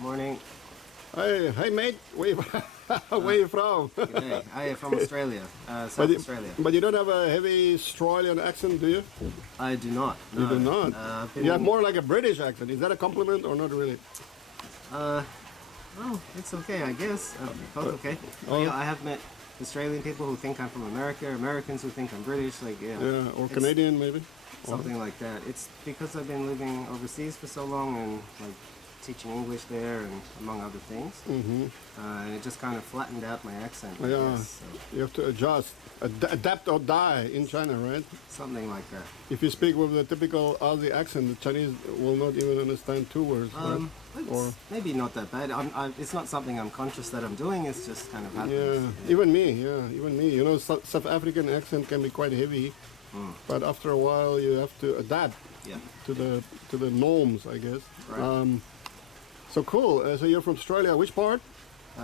Morning. Hey, mate. Where you from? Good day. I am from Australia, South But you, Australia. but you don't have a heavy Australian accent, do you? I do not. No. You do not. I've You have more like a British accent. Is that a compliment or not really? Well, it's okay, I guess. Both okay. Oh. Yeah, I have met Australian people who think I'm from America, Americans who think I'm British. Like, yeah. Yeah, or It's Canadian maybe. Something like that. It's because I've been living overseas for so long and like teaching English there and among other things. And it just kind of flattened out my accent. I Yeah, guess, so you have to adjust, adapt or die in China, right? something like that. If you speak with the typical Aussie accent, the Chinese will not even understand two words, right? Or Maybe not that bad. It's not something I'm conscious that I'm doing. It's just kind of happens. yeah, even me. You know, South African accent can be quite heavy, but after a while you have to adapt Yeah. to the norms, I guess. Right. So cool. So you're from Australia. Which part?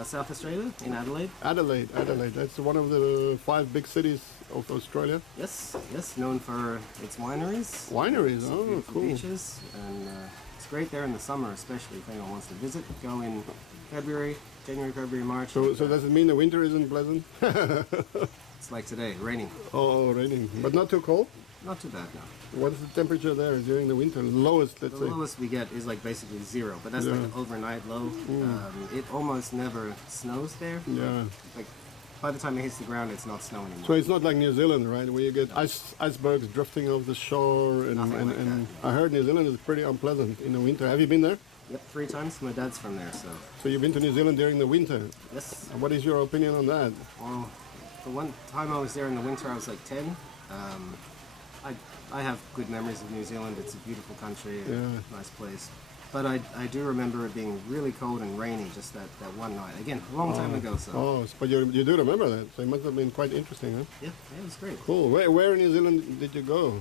South Australia, in Adelaide. Adelaide. That's one of the 5 big cities of Australia. Yes, known for its wineries. Wineries. Some Oh, beautiful cool. beaches, and it's great there in the summer, especially if anyone wants to visit. Go in January, February, March. So does it mean the winter isn't pleasant? It's like today, raining. Oh, raining, but not too cold. Not too bad now. What is the temperature there during the winter? The lowest, let's The say. lowest we get is like basically 0, but that's like Yeah. an overnight low. It almost never snows there. Yeah. Like by the time it hits the ground, it's not snowing anymore. So it's not like New Zealand, right, where you get icebergs drifting off the shore, and, Nothing like and I heard New Zealand is pretty unpleasant in the winter. Have you been there? Yep, 3 times. My dad's from there, so So you've been to New Zealand during the winter. yes. What is your opinion on that? Well, the one time I was there in the winter, I was like 10. I have good memories of New Zealand. It's a beautiful country, nice place. But I do remember it being really cold and rainy just that one night. Again, a long time ago, so Oh, but you do remember that, so it must have been quite interesting, huh? yeah, it was great. Cool. Where in New Zealand did you go?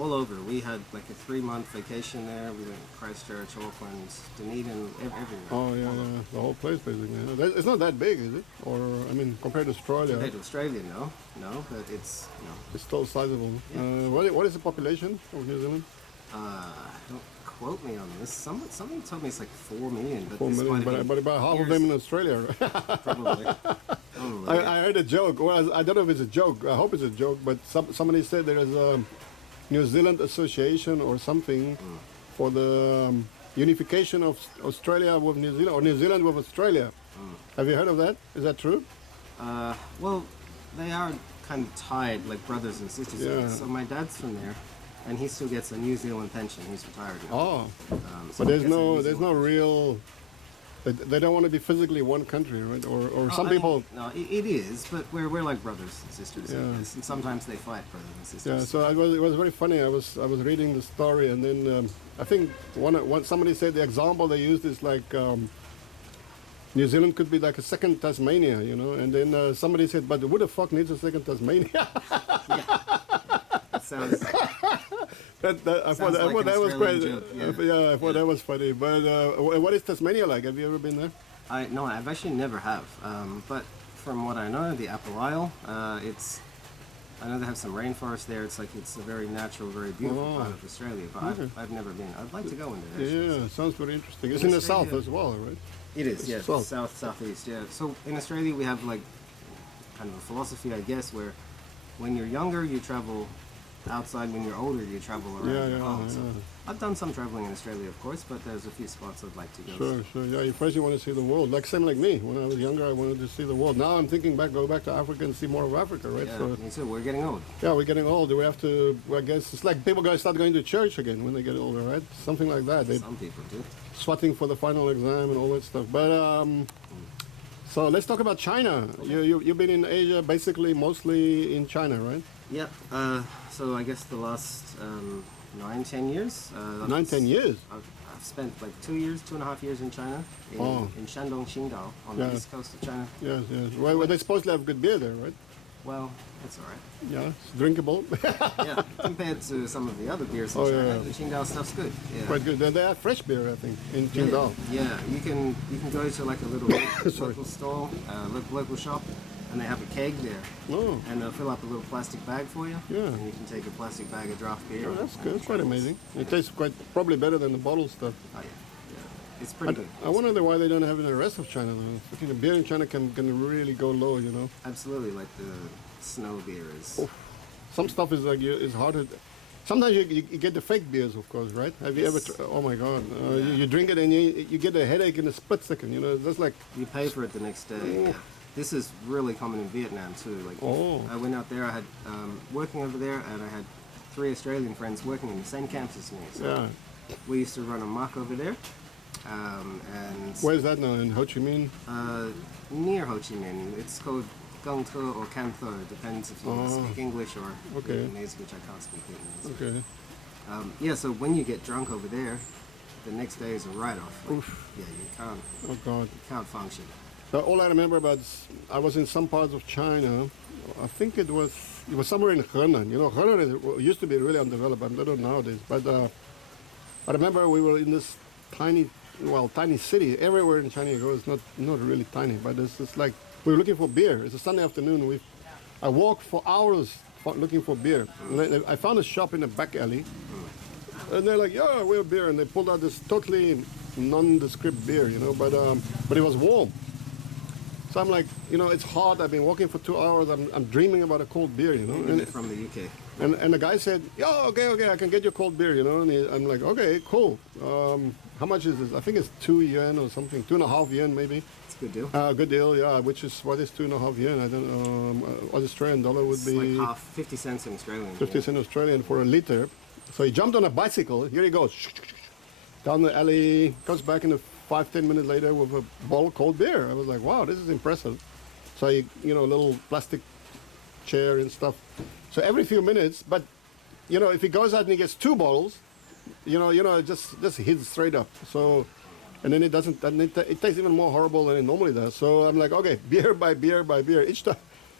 All over. We had like a 3-month vacation there. We went to Christchurch, Auckland, Dunedin, everywhere. Oh, yeah, the whole place basically. It's not that big, is it? Or, I mean, compared to Australia, Compared to Australia, no, but it's it's still sizable. What is the population of New Zealand? don't quote me on this. Somebody told me it's like 4 million, but 4 this million, might have but been about half of years, them in Australia. probably. I heard a joke. Well, I don't know if it's a joke. I hope it's a joke, but somebody said there is a New Zealand Association or something for the unification of Australia with New Zealand, or New Zealand with Australia. Have you heard of that? Is that true? Well, they are kind of tied like brothers and sisters. Yeah. So my dad's from there, and he still gets a New Zealand pension. He's retired now. Oh, So but he gets a New there's no Zealand real. They don't want to be physically one country, right? Or pension. some I mean, people. no, it is, but we're like brothers and sisters. Yeah. And sometimes they fight brothers and sisters. Yeah, so it was very funny. I was reading the story, and then I think somebody said the example they used is like New Zealand could be like a second Tasmania, you know. And then somebody said, but who the fuck needs a second Tasmania? It sounds. I thought Sounds like that an was Australian quite. joke, yeah. I thought that was funny. But what is Tasmania like? Have you ever been there? No, I've actually never have. But from what I know, the Apple Isle, I know they have some rainforest there. It's a very natural, very beautiful part of Australia. But I've never been. I'd like to go in there. Actually. Yeah, sounds very interesting. It's In in the south Australia- as well, right? It is, yeah. South. Southeast, yeah. So in Australia, we have like kind of a philosophy, I guess, where when you're younger, you travel outside. When you're older, you travel around your home. So I've done some traveling in Australia, of course, but there's a few spots I'd like to go. Sure. Yeah, first you want to see the world. Same like me. When I was younger, I wanted to see the world. Now I'm thinking go back to Africa and see more of Africa, right? Yeah, So me too. We're getting old. yeah, we're getting old. We have to. I guess it's like people start going to church again when they get older, right? Something like that. They Some people do. sweating for the final exam and all that stuff. But so let's talk about China. You've been in Asia, basically mostly in China, right? Yep. So I guess the last 9-10 years. 9-10 years. I've spent like 2.5 years in China, in Shandong, Qingdao, on the Yeah. east coast of China. Yes. Well, they supposed to have good beer there, right? Well, it's all right. Yeah, it's drinkable. Yeah, compared to some of the other beers in Oh, China, yeah. the Qingdao stuff's good. Yeah. Quite good. They have fresh beer, I think, in Qingdao. Yeah, you can go to like a little local store, local shop, and they have a keg there, Oh, and they'll fill up a little plastic bag for you. Yeah. And you can take a plastic bag of draft beer. that's good. It's quite amazing. It tastes probably better than the bottle stuff. Oh yeah. It's pretty good. I wonder why they don't have it in the rest of China. Though. Fucking the beer in China can really go low, you know. Absolutely, like the snow beer is. Oof. Some stuff is like is hard to. Sometimes you get the fake beers, of course, right? Have you ever? Oh my God! You drink it and you get a headache in a split second. You know, it's just like You pay for it the next day. Oh. Yeah. This is really common in Vietnam too. Like I went out there, I had working over there, and I had 3 Australian friends working in the same campus as me. So yeah. we used to run a muck over there, and Where's that now? In Ho Chi Minh? near Ho Chi Minh. It's called Gong Tho or Can Tho. Depends if you speak English or Okay. Vietnamese, which I can't speak Vietnamese. Okay. Yeah, so when you get drunk over there, the next day is a write-off. Like, Oof. yeah, Oh God. you can't function. So all I remember about I was in some parts of China. I think it was somewhere in Henan. You know, Henan used to be really undeveloped. I don't know nowadays, but I remember we were in this tiny city. Everywhere in China you go, it's not really tiny, but it's just like we were looking for beer. It's a Sunday afternoon. I walked for hours looking for beer. And I found a shop in a back alley, and they're like, "Yeah, we have beer," and they pulled out this totally nondescript beer, you know, but it was warm. So I'm like, you know, it's hot. I've been walking for 2 hours. I'm dreaming about a cold beer, you know. Maybe from the UK. And the guy said, "Yeah, okay, I can get you cold beer," you know. And I'm like, "Okay, cool. How much is this?" I think it's 2 yen or something, 2.5 yen maybe. It's a good deal. Good deal, yeah. Which is what is 2.5 yen? I don't know. Australian dollar would It's be like half, 50 cents in Australian. 50 cents Australian for a liter. So he jumped on a bicycle. Here he goes down the alley. Comes back in 5-10 minutes later with a bottle of cold beer. I was like, wow, this is impressive. So you know, little plastic chair and stuff. So every few minutes, but you know, if he goes out and he gets 2 bottles, you know, it just hits straight up. So, and then it doesn't. And it tastes even more horrible than it normally does. So I'm like, okay, beer by beer by beer. Each time,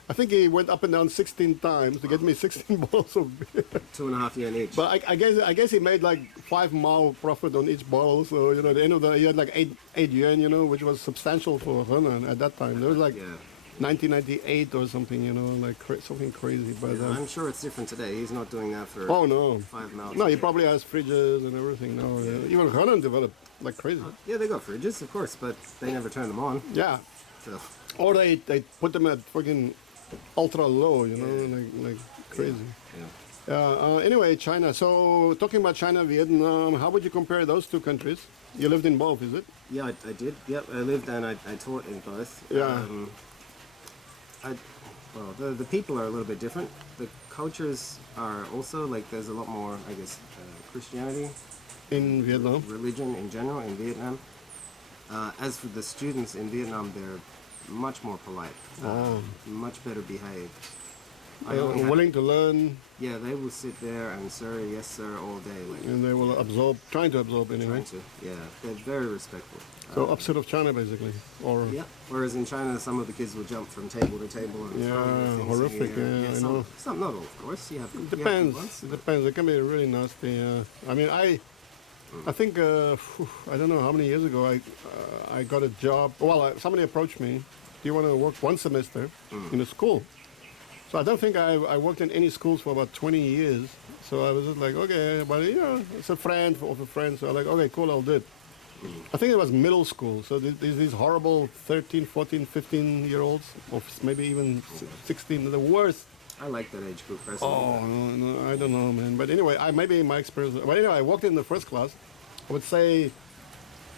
I think he went up and down 16 times to get me 16 bottles of beer. 2.5 yen each. But I guess he made like 5 mao profit on each bottle. So you know, at the end of the day, he had like 8 yuan, you know, which was substantial for Henan at that time. There was like 1998 or something, you know, like something crazy. But I'm sure it's different today. He's not doing that for oh no, 5 miles. no, he probably has fridges and everything now. Even Henan developed like crazy. Yeah, they got fridges, of course, but they never turn them on. Yeah, So or they put them at fucking ultra low, you know, like crazy. yeah. Anyway, China. So talking about China, Vietnam, how would you compare those 2 countries? You lived in both, is it? Yeah, I did. Yep, I lived and I taught in both. Yeah. Well, the people are a little bit different. The cultures are also like there's a lot more, I guess, Christianity, In Vietnam. religion in general in Vietnam. As for the students in Vietnam, they're much more polite, much better behaved. Willing to learn, Yeah, they will sit there and sir, yes sir, all day. Like, and they will trying to absorb anyway. trying to, yeah, they're very respectful. So opposite of China, basically, or Yeah. Whereas in China, some of the kids will jump from table to table and throw things in horrific. the air. Yeah, I know. Some, not all, of course. You have. It you have good depends. ones. It depends. It can be really nasty. I mean, I think I don't know how many years ago I got a job. Well, somebody approached me. Do you want to work 1 semester in a school? So I don't think I worked in any schools for about 20 years. So I was just like, okay, but you know, it's a friend of a friend. So I'm like, okay, cool, I'll do it. I think it was middle school. So these horrible 13, 14, 15-year-olds, or maybe even 16, the worst. I like that age group personally. Oh, no, I don't know, man. But anyway, maybe my experience. But anyway, I walked in the first class. I would say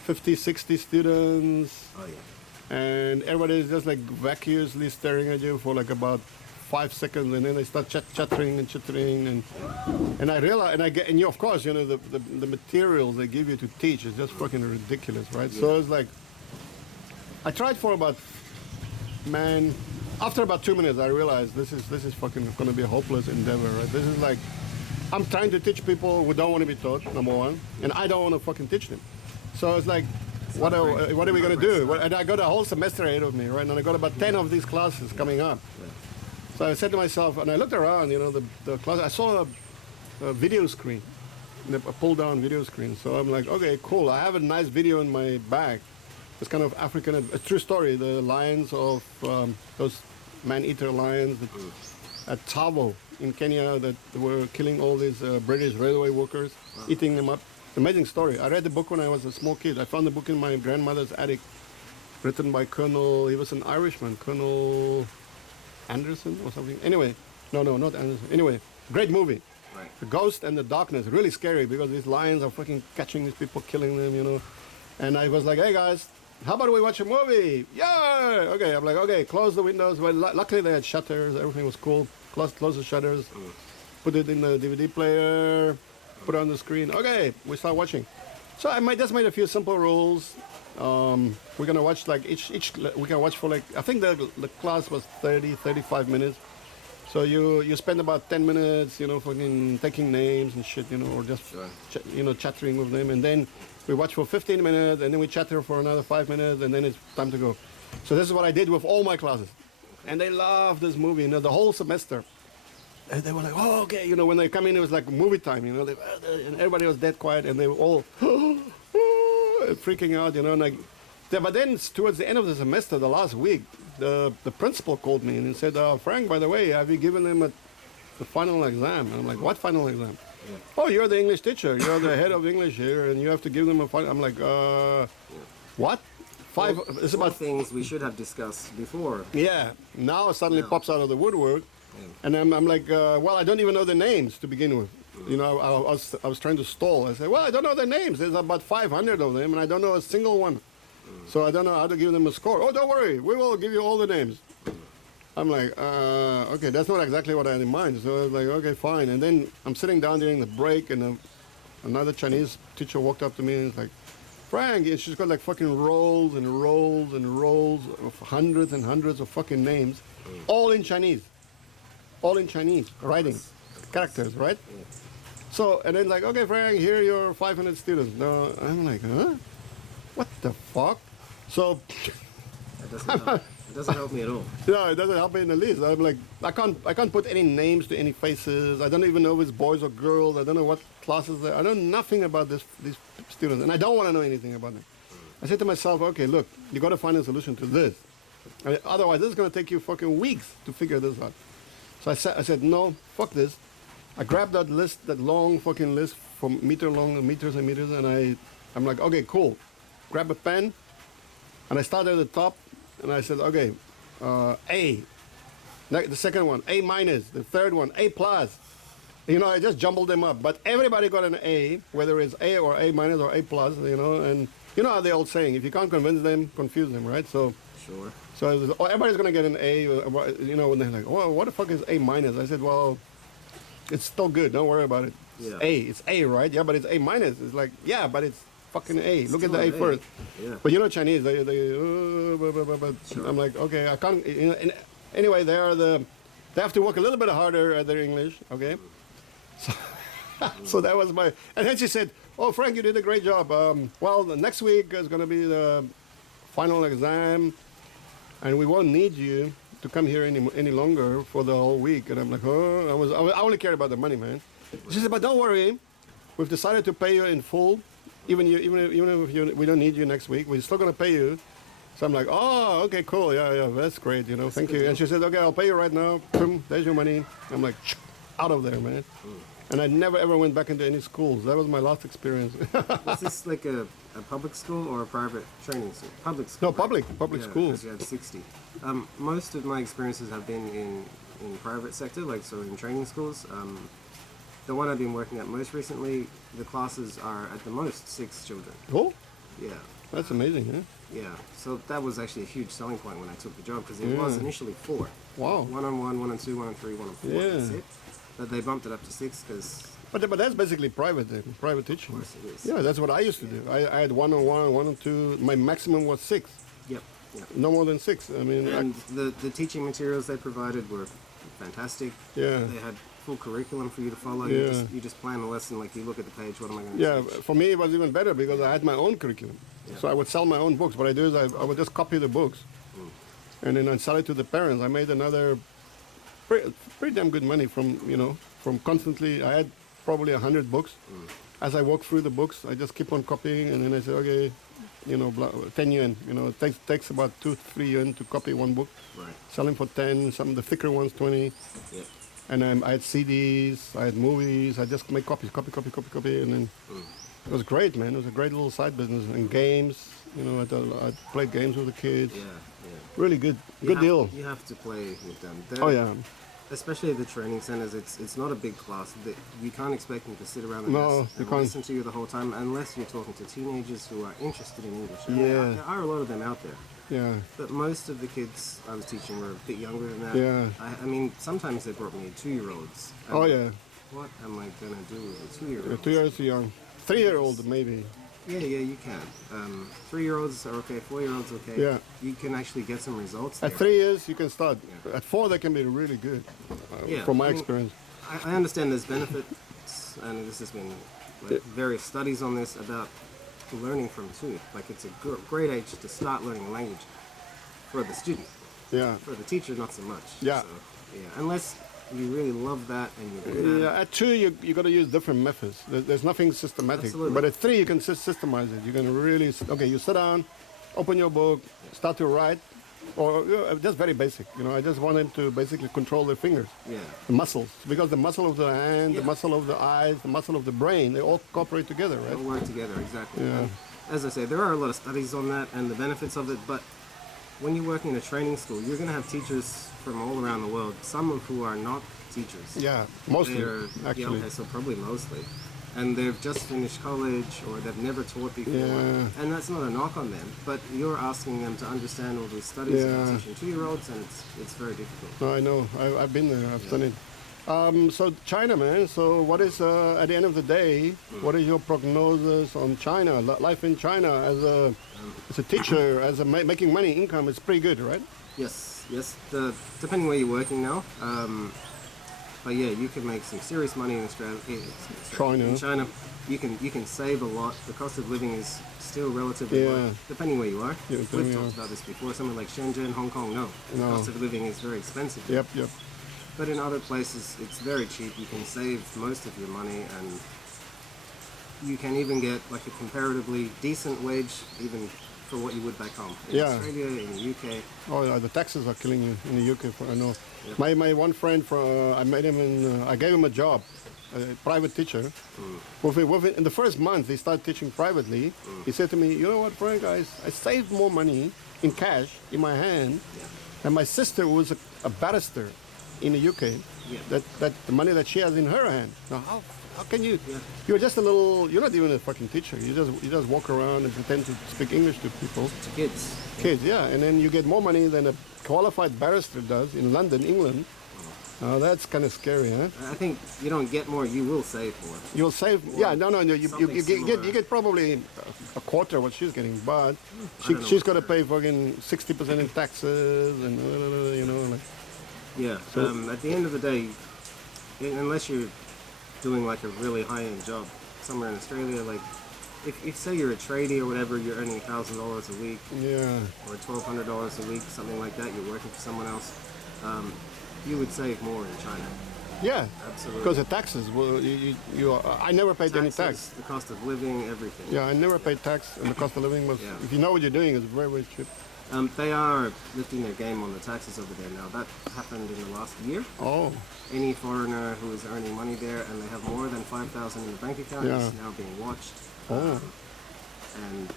50, 60 students. Oh yeah. And everybody is just like vacuously staring at you for like about 5 seconds, and then they start chattering, and I realize, and you, of course, you know, the materials they give you to teach is just fucking ridiculous, right? Yeah. So it's like, I tried for about, man, after about 2 minutes, I realized this is fucking gonna be a hopeless endeavor, right? This is like, I'm trying to teach people who don't want to be taught, number one, and I don't want to fucking teach them. So it's like, what are we gonna do? And I got a whole semester ahead of me, right? And I got about 10 of these classes coming up. So I said to myself, and I looked around, you know, the class, I saw a video screen, a pull-down video screen. So I'm like, okay, cool. I have a nice video in my bag. It's kind of African, a true story. The lions of those man-eater lions at Tsavo in Kenya that were killing all these British railway workers, eating them up. Amazing story. I read the book when I was a small kid. I found the book in my grandmother's attic, written by Colonel, he was an Irishman, Colonel Anderson or something. Anyway, no, not Anderson. Anyway, great movie. Right. The Ghost and the Darkness, really scary because these lions are fucking catching these people, killing them, you know. And I was like, hey guys, how about we watch a movie? Yeah! Okay, I'm like, okay, close the windows. Well, luckily they had shutters, everything was cool. Close the shutters, put it in the DVD player, put it on the screen. Okay, we start watching. So I just made a few simple rules. We're gonna watch like we can watch for like, I think the class was 35 minutes. So you spend about 10 minutes, you know, fucking taking names and shit, you know, or just chattering with them, and then we watch for 15 minutes, and then we chatter for another 5 minutes, and then it's time to go. So this is what I did with all my classes, and they loved this movie, you know, the whole semester. And they were like, oh, okay, you know, when they come in, it was like movie time, you know, and everybody was dead quiet, and they were all freaking out, you know, and like. But then towards the end of the semester, the last week, the principal called me and he said, Frank, by the way, have you given them the final exam? And I'm like, what final exam? Yeah. Oh, you're the English teacher. You're the head of English here, and you have to give them a final. I'm like, what? It's about things we should have discussed before. Yeah. Now it suddenly pops out of the woodwork. Yeah. And I'm like, well, I don't even know the names to begin with. You know, I was trying to stall. I said, well, I don't know their names. There's about 500 of them, and I don't know a single one. So I don't know how to give them a score. Oh, don't worry, we will give you all the names. I'm like, okay, that's not exactly what I had in mind. So I was like, okay, fine. And then I'm sitting down during the break, and another Chinese teacher walked up to me and was like, Frank, and she's got like fucking rolls and rolls and rolls of hundreds and hundreds of fucking names, all in Chinese. All in Chinese, writing, characters, right? So, and then like, okay, Frank, here are your 500 students. No, I'm like, huh? What the fuck? So it doesn't help me at all. No, it doesn't help me in the least. I'm like, I can't put any names to any faces. I don't even know if it's boys or girls. I don't know what classes they're. I know nothing about these students, and I don't want to know anything about them. I said to myself, okay, look, you got to find a solution to this. Otherwise, this is going to take you fucking weeks to figure this out. So I said, no, fuck this. I grabbed that list, that long fucking list from meters and meters, and I'm like, okay, cool. Grab a pen, and I started at the top, and I said, okay, A. The second one, A minus. The third one, A plus. You know, I just jumbled them up. But everybody got an A, whether it's A or A minus or A plus, you know. And you know how the old saying, if you can't convince them, confuse them, right? So, sure. So everybody's going to get an A, you know, when they're like, oh, what the fuck is A minus? I said, well, it's still good. Don't worry about it. Yeah. It's A, right? Yeah, but it's A minus. It's like, yeah, but it's fucking A. Look at the A an first. Yeah. But you know Chinese, they Sure. I'm like, okay, I can't. You know, and anyway, they have to work a little bit harder at their English, okay? So, so that was my. And then she said, "Oh, Frank, you did a great job. Well, the next week is going to be the final exam, and we won't need you to come here any longer for the whole week." And I'm like, oh, I only care about the money, man. She said, "But don't worry, we've decided to pay you in full. Even if we don't need you next week, we're still going to pay you." So I'm like, oh, okay, cool, yeah, that's great, you know, thank you. And she said, okay, I'll pay you right now. Boom, there's your money. I'm like, out of there, man. And I never ever went back into any schools. That was my last experience. Was this like a public school or a private training school? Public school. No, public school. Because you had 60. Most of my experiences have been in private sector, like so in training schools. The one I've been working at most recently, the classes are at the most 6 children. Oh? Yeah. That's amazing, huh? Yeah. So that was actually a huge selling point when I took the job, because it was initially 4. Wow. 1-on-1, 1-on-2, 1-on-3, 1-on-4. Yeah. That's it. But they bumped it up to 6 because... But that's basically private teaching. Of course it is. Yeah, that's what I used to do. I had 1-on-1, 1-on-2. My maximum was 6. Yep. No more than 6. I mean, and the teaching materials they provided were fantastic. Yeah. They had full curriculum for you to follow. Yeah. You just plan the lesson, like you look at the page, what am I going to yeah, teach? for me it was even better because I had my own curriculum. Yeah. So I would sell my own books. What I do is I would just copy the books, and then I'd sell it to the parents. I made another pretty damn good money from constantly. I had probably 100 books. As I walk through the books, I just keep on copying, and then I say, okay, 10 yuan. It takes about 2-3 yuan to copy one book. Right. Selling for 10, some of the thicker ones 20. Yeah. And I had CDs, I had movies. I just make copies, copy, and then It was great, man. It was a great little side business. And games, you know, I played games with the kids. Yeah, yeah. Really good, You good have- deal. You have to play with them. Oh yeah. Especially at the training centers, it's not a big class. You can't expect them to sit around the No, desk you and can't. listen to you the whole time unless you're talking to teenagers who are interested in English. And Yeah. there are a lot of them out there. Yeah. But most of the kids I was teaching were a bit younger than that. Yeah. I mean, sometimes they brought me 2-year-olds. And Oh yeah. What am I going to do with a 2-year-old? 2 years young. 3-year-old maybe. Yeah, you can. 3-year-olds are okay, 4-year-olds okay. Yeah. You can actually get some results there. At 3 years you can start. Yeah. At 4 they can be really good. Yeah, From my I mean, experience. I understand there's benefits, and this has been like, various studies on this about learning from 2. Like it's a great age to start learning a language for the student. Yeah. For the teacher, not so much. Yeah. So, yeah. Unless you really love that and you're good at Yeah, it. at 2 you got to use different methods. There's nothing systematic. Absolutely. But at 3 you can systemize it. You can really okay. You sit down, open your book, start to write, or just very basic. You know, I just want them to basically control their fingers, Yeah. the muscles, because the muscle of the hand, the Yeah. muscle of the eyes, the muscle of the brain, they all cooperate together, They'll right? work together, exactly. Yeah. And as I say, there are a lot of studies on that and the benefits of it, but when you work in a training school, you're going to have teachers from all around the world, some of who are not teachers. Yeah, mostly They're, actually. Yeah, okay, so probably mostly. And they've just finished college or they've never taught before. Yeah. And that's not a knock on them, but you're asking them to understand all these studies about Yeah. teaching 2-year-olds, and it's very difficult. No, I know. I've been there. I've done it. So China, man. So what is at the end of the day? What is your prognosis on China? Life in China as a teacher, as a making money, income is pretty good, right? Yes, yes. Depending where you're working now. But yeah, you can make some serious money in Australia. China. In China, you can save a lot. The cost of living is still relatively Yeah. low, depending where you are. Yeah, We've depending talked on- about this before. Somewhere like Shenzhen, Hong Kong, no. The No. cost of living is very expensive. Yep, yep. But in other places, it's very cheap. You can save most of your money, and you can even get like a comparatively decent wage, even for what you would back home. In Yeah. Australia, in the UK. Oh, yeah, the taxes are killing you in the UK. I know. Yep. My one friend, I met him in. I gave him a job, a private teacher. In the first month, he started teaching privately. He said to me, "You know what, Frank? I saved more money in cash in my hand, and my sister was a barrister in the UK. Yeah. That the money that she has in her hand. Now, how can you? Yeah. You're just a little. You're not even a fucking teacher. You just walk around and pretend to speak English to people." To kids. Kids, yeah, and then you get more money than a qualified barrister does in London, England. That's kind of scary, huh? I think you don't get more, you will save more. You'll save, yeah, no, you something similar. get probably a quarter what she's getting, but I don't know she's what's got to pay fucking 60% in taxes and you know, like, Yeah. So- At the end of the day, unless you're doing like a really high-end job somewhere in Australia, like if say you're a tradie or whatever, you're earning $1,000 a week yeah, or $1,200 a week, something like that. You're working for someone else. You would save more in China. yeah, Absolutely. because the taxes, well, I never paid any tax. Taxes, the cost of living, everything. Yeah, I never paid tax, and the cost of living was, Yeah. if you know what you're doing, it's very, very cheap. They are lifting their game on the taxes over there now. That happened in the last year. Oh, Any foreigner who is earning money there and they have more than 5,000 in the bank account Yeah. is now being watched. Oh. And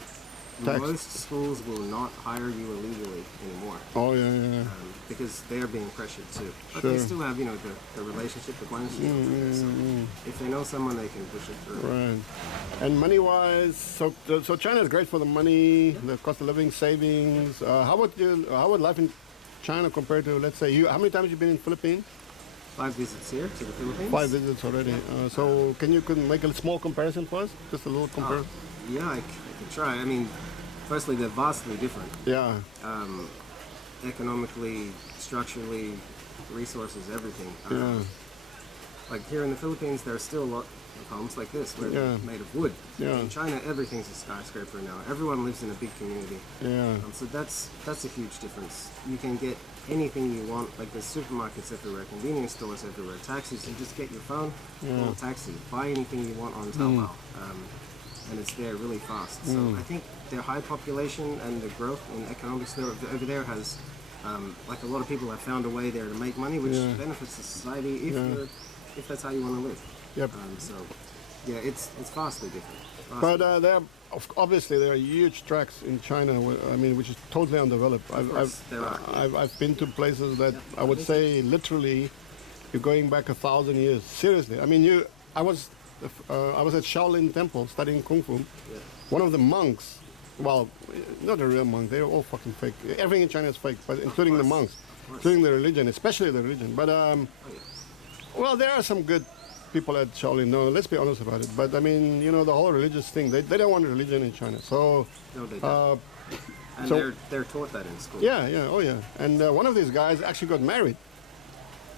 Tax. most schools will not hire you illegally anymore oh, yeah. because they're being pressured too. But Sure. they still have, the relationship, the partnership. over there. So if they know someone, they can push it through. Right. And money-wise, so China is great for the money, the cost of living, savings. How would life in China compared to, let's say, how many times have you been in Philippines? 5 visits here to the Philippines. 5 visits already. So can you make a small comparison for us? Just a little comparison. Yeah, I can try. I mean, firstly, they're vastly different. Yeah. Economically, structurally, resources, everything. Yeah. Like here in the Philippines, there are still a lot of homes like this, where Yeah. they're made of wood. Yeah. In China, everything's a skyscraper now. Everyone lives in a big community. Yeah. So that's a huge difference. You can get anything you want. Like there's supermarkets everywhere, convenience stores everywhere, taxis. You just get your phone, call a taxi, buy anything you want on Taobao, and it's there really fast. So I think their high population and the growth in economics over there has, like a lot of people have found a way there to make money, which Yeah. benefits the society if that's how you want to live. Yep. So yeah, it's vastly different. But obviously there are huge tracts in China. I mean, which is totally undeveloped. I've been to places that I would say literally you're going back 1,000 years. Seriously, I mean, I was at Shaolin Temple studying kung fu. Yeah. One of the monks, well, not a real monk. They're all fucking fake. Everything in China is fake, but including the monks, including the religion, especially the religion. But well, there are some good people at Shaolin. No, let's be honest about it. But I mean, you know, the whole religious thing. They don't want religion in China. So. No, they don't. And so, they're taught that in school. Yeah, yeah, oh yeah. And one of these guys actually got married.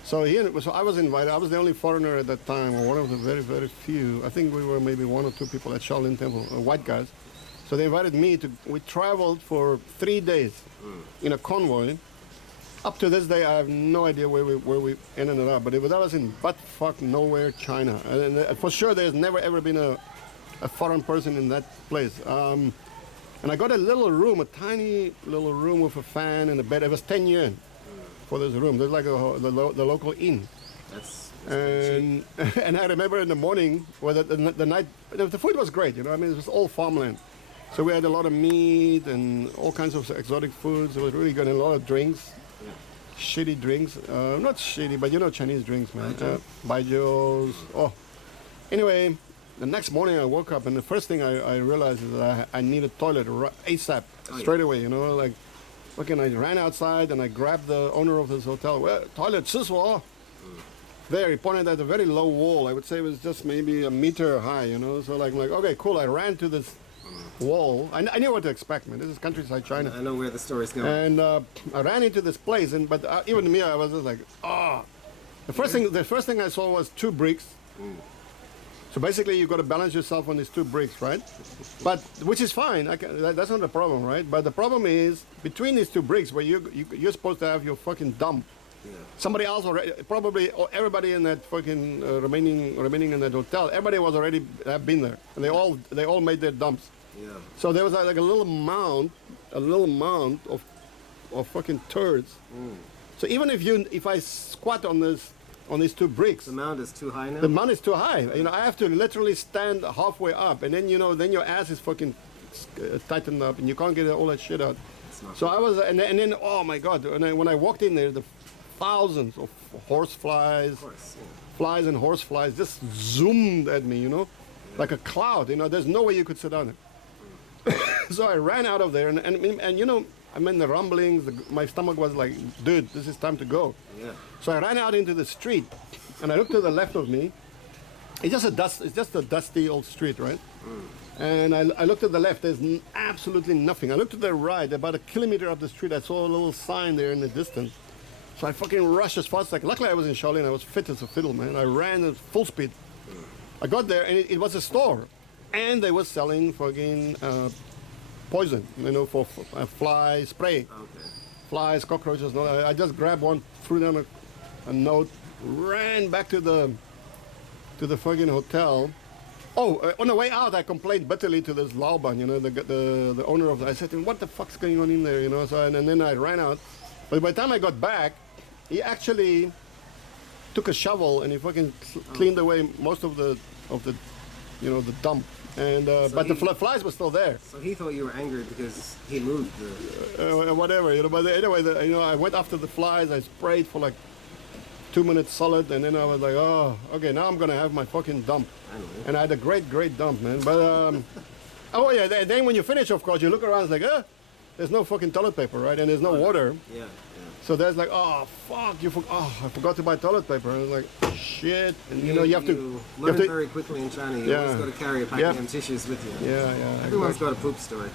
So I was invited. I was the only foreigner at that time, or one of the very, very few. I think we were maybe one or two people at Shaolin Temple, white guys. So they invited me to. We traveled for 3 days in a convoy. Up to this day, I have no idea where we ended up. But that was in butt-fuck nowhere, China. And for sure, there's never ever been a foreign person in that place. And I got a little room, a tiny little room with a fan and a bed. It was 10 yuan for this room. There's like the local inn. And I remember in the morning, or the night, the food was great. You know, I mean, it was all farmland. So we had a lot of meat and all kinds of exotic foods. It was really good, and a lot of drinks. Shitty drinks, not shitty, but you know Chinese drinks, man. Baijos. Oh, anyway, the next morning I woke up and the first thing I realized is that I need a toilet ASAP, straight away. You know, like, fucking, I ran outside and I grabbed the owner of this hotel. Well, toilet, 厕所. There, he pointed at a very low wall. I would say it was just maybe a meter high. You know, so like, I'm like, okay, cool. I ran to this wall. I knew what to expect, man. This is countryside China. I know where the story's going. And I ran into this place, but even me, I was just like, oh. The first thing I saw was 2 bricks. So basically, you've got to balance yourself on these 2 bricks, right? But which is fine. That's not a problem, right? But the problem is between these 2 bricks, where you're supposed to have your fucking dump. Yeah. Somebody else already, probably everybody in that fucking remaining in that hotel. Everybody was already have been there, and they all made their dumps. Yeah. So there was like a little mound of fucking turds. So even if I squat on these 2 bricks, the mound is too high now. The mound is too high. You know, I have to literally stand halfway up, and then then your ass is fucking tightened up, and you can't get all that shit out. So I was, and then oh my god, when I walked in there, the thousands of horseflies, flies and horseflies just zoomed at me, you know, like a cloud. You know, there's no way you could sit down there. So I ran out of there, and you know, I mean the rumblings. My stomach was like, dude, this is time to go. Yeah. So I ran out into the street, and I looked to the left of me. It's just a dusty old street, right? And I looked to the left. There's absolutely nothing. I looked to the right, about a kilometer up the street. I saw a little sign there in the distance. So I fucking rushed as fast as I could. Luckily, I was in Shaolin. I was fit as a fiddle, man. I ran at full speed. I got there, and it was a store. And they were selling fucking poison, you know, for fly spray. Okay. Flies, cockroaches. No, I just grabbed one, threw down a note, ran back to the fucking hotel. Oh, on the way out, I complained bitterly to this Laoban, you know, the owner of the. I said to him, "What the fuck's going on in there?" You know. So and then I ran out. But by the time I got back, he actually took a shovel and he fucking cleaned away most of the you know, the dump. And but the flies were still there. So he thought you were angry because he moved the whatever, you know. But anyway, you know, I went after the flies. I sprayed for like 2 minutes solid, and then I was like, oh, okay, now I'm gonna have my fucking dump. And I had a great dump, man. But oh yeah, then when you finish, of course, you look around, it's like, there's no fucking toilet paper, right? And there's no water. Yeah. So there's like, oh fuck, I forgot to buy toilet paper. And I was like, shit. And you know, you have to learn very quickly in China. You always got to carry a packet of tissues with you. Yeah. Everyone's got a poop story.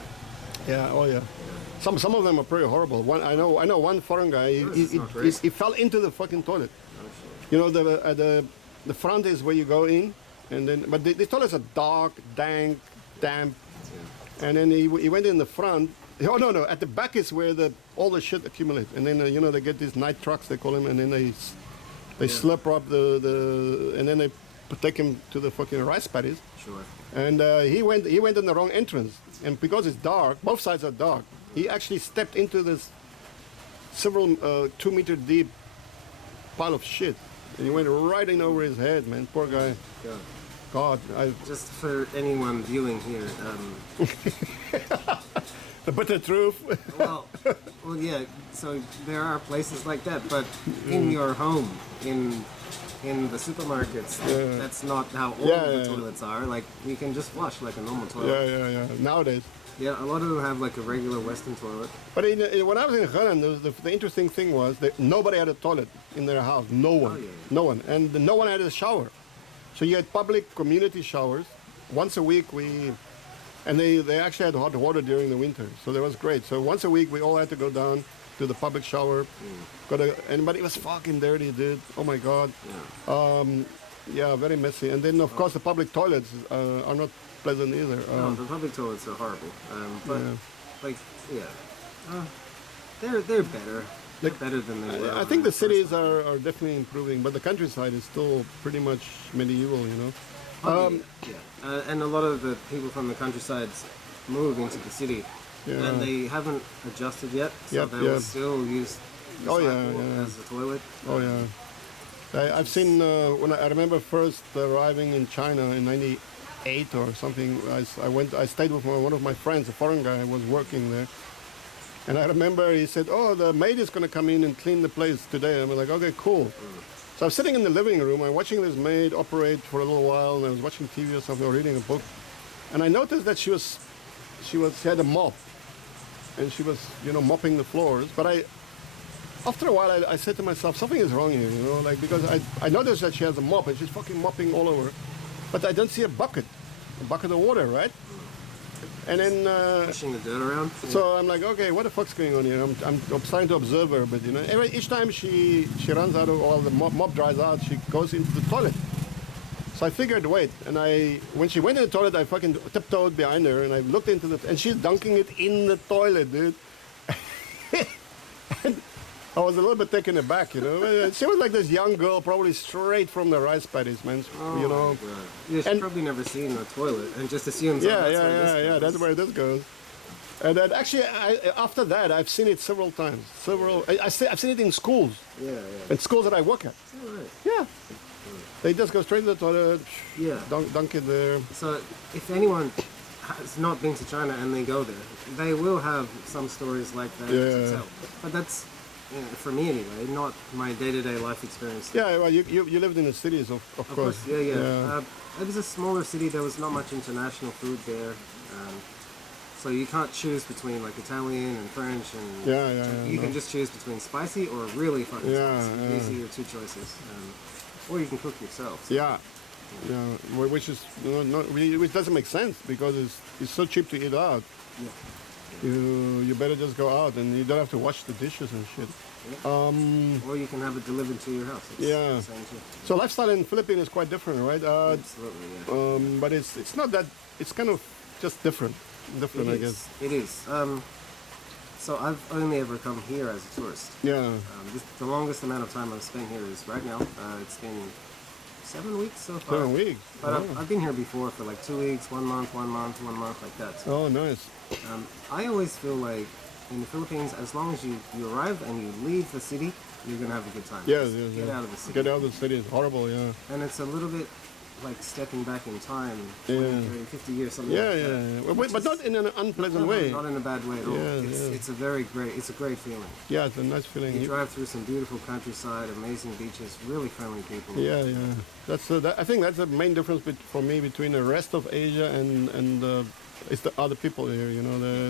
Yeah. Oh yeah. Some of them are pretty horrible. I know one foreign guy. He fell into the fucking toilet. You know, the front is where you go in, and then but the toilets are dark, dank, damp, and then he went in the front. Oh no! At the back is where all the shit accumulates, and then you know, they get these night trucks, they call them, and then they slurp up and then they take him to the fucking rice paddies. Sure. And he went in the wrong entrance, and because it's dark, both sides are dark. He actually stepped into this several 2 meter deep pile of shit, and he went right in over his head, man. Poor guy. Yeah. God, Just for anyone viewing here, the bitter truth. well, well, yeah. So there are places like that, but in your home, in the supermarkets, that's not how all the toilets are. Like you can just flush like a normal toilet. Yeah. Nowadays. Yeah, a lot of them have like a regular Western toilet. But when I was in Holland, the interesting thing was that nobody had a toilet in their house. No one. Oh, yeah. No one. And no one had a shower. So you had public community showers. Once a week and they actually had hot water during the winter. So that was great. So once a week we all had to go down to the public shower. But it was fucking dirty, dude. Oh my God. Yeah, very messy. And then of course the public toilets are not pleasant either. No, the public toilets are horrible. But like, they're better. They're better than they were. I think the cities are definitely improving, but the countryside is still pretty much medieval, you know. And a lot of the people from the countryside move into the city, and they haven't adjusted yet, so they will still use the sidewalk as a toilet. Oh yeah. I've seen when I remember first arriving in China in '98 or something. I stayed with one of my friends, a foreign guy, was working there. And I remember he said, "Oh, the maid is going to come in and clean the place today." I'm like, "Okay, cool." So I was sitting in the living room. I'm watching this maid operate for a little while, and I was watching TV or something, or reading a book. And I noticed that she had a mop, and she was, mopping the floors. But after a while, I said to myself, something is wrong here, like because I noticed that she has a mop and she's fucking mopping all over, but I don't see a bucket of water, right? And then pushing the dirt around. So I'm like, okay, what the fuck's going on here? I'm starting to observe her, but anyway, each time she runs out of, or the mop dries out, she goes into the toilet. So I figured, wait, and when she went in the toilet, I fucking tiptoed behind her and I looked into and she's dunking it in the toilet, dude. And I was a little bit taken aback, She was like this young girl, probably straight from the rice paddies, man. Oh, God. Yeah, she's probably never seen a toilet and just assumes that's where this goes. And then actually, after that, I've seen it several times. I've seen it in schools. Yeah. In schools that I work at. All right. Yeah. They just go straight to the toilet, dunk it there. So if anyone has not been to China and they go there, they will have some stories like that to tell. But that's, for me anyway, not my day-to-day life experience. Yeah, well, you lived in the cities, of course. Yeah. It was a smaller city. There was not much international food there. So you can't choose between like Italian and French, and you can just choose between spicy or really fucking spicy. These are your two choices, or you can cook yourself. So. Yeah, which is which doesn't make sense because it's so cheap to eat out. Yeah. You better just go out and you don't have to wash the dishes and shit. Yeah. Or you can have it delivered to your house. It's the same too. So lifestyle in Philippines is quite different, right? Absolutely, yeah. But it's not that. It's kind of just different, I guess. It is. So I've only ever come here as a tourist. Yeah. The longest amount of time I've spent here is right now. It's been 7 weeks so far. 7 weeks. But I've been here before for like 2 weeks, 1 month, like that. So, oh, nice. I always feel like in the Philippines, as long as you arrive and you leave the city, you're going to have a good time. Yeah. Get out of the city. Get out of the city is horrible, yeah. And it's a little bit like stepping back in time, 20, 30, 50 years, something like that. Yeah. But not in an unpleasant way. Not in a bad way at all. It's a great feeling. Yeah, it's a nice feeling. You drive through some beautiful countryside, amazing beaches, really friendly people. Yeah. I think that's the main difference for me between the rest of Asia and it's the other people here.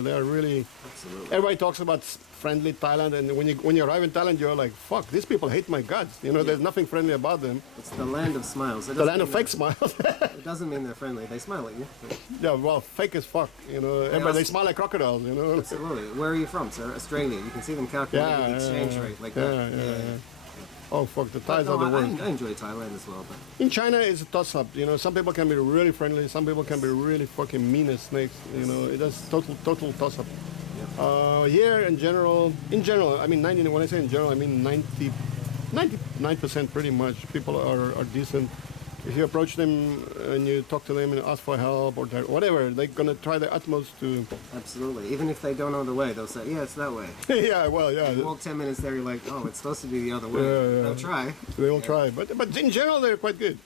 They are really. Absolutely. Everybody talks about friendly Thailand, and when you arrive in Thailand, you're like, fuck, these people hate my guts. There's nothing friendly about them. It's the land of smiles. The land of fake smiles. It doesn't mean they're friendly. They smile at you. Yeah, well, fake as fuck. Everybody they smile like crocodiles. Absolutely. Where are you from, sir? Australia. You can see them calculating the exchange rate like that. Yeah. Oh fuck, the Thais are the worst. I enjoy Thailand as well, but in China it's a toss-up. Some people can be really friendly, some people can be really fucking mean as snakes. It is total toss-up. Yeah. Here in general, I mean when I say in general, I mean 99% pretty much. People are decent. if you approach them and you talk to them and ask for help or whatever, they're gonna try their utmost to. Absolutely. Even if they don't know the way, they'll say, "Yeah, it's that way." Yeah, well, yeah. You walk 10 minutes there, you're like, "Oh, it's supposed to be the other way." Yeah. They'll try. They will try, but in general they're quite good.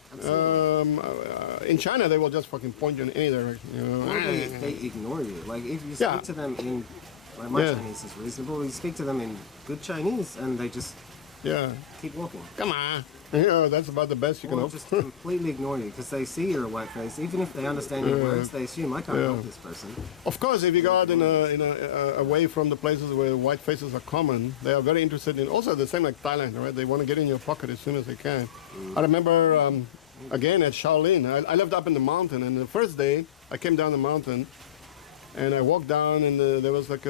In China they will just fucking point you in any direction. You know? Or they ignore you. Like if you speak Yeah. to them in, like my Yeah. Chinese is reasonable. You speak to them in good Chinese, and they just Yeah, keep walking. come on. You know, that's about the best you can Or hope. just completely ignore you because they see you're a white face. Even if they understand your words, they assume I can't help this person. Of course, if you go out away from the places where white faces are common, they are very interested in. Also, the same like Thailand, right? They want to get in your pocket as soon as they can. I remember again at Shaolin. I lived up in the mountain, and the first day I came down the mountain, and I walked down, and there was like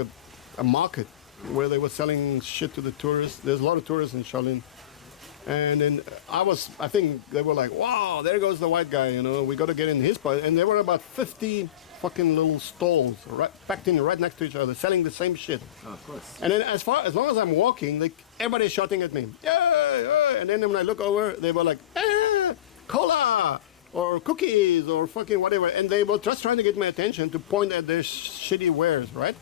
a market where they were selling shit to the tourists. There's a lot of tourists in Shaolin. And then I think they were like, wow, there goes the white guy, you know, we got to get in his part. And there were about 50 fucking little stalls packed in right next to each other, selling the same shit. Oh, of course. And then as long as I'm walking, everybody's shouting at me, yeah. And then when I look over, they were like, cola, or cookies, or fucking whatever. And they were just trying to get my attention to point at their shitty wares, right?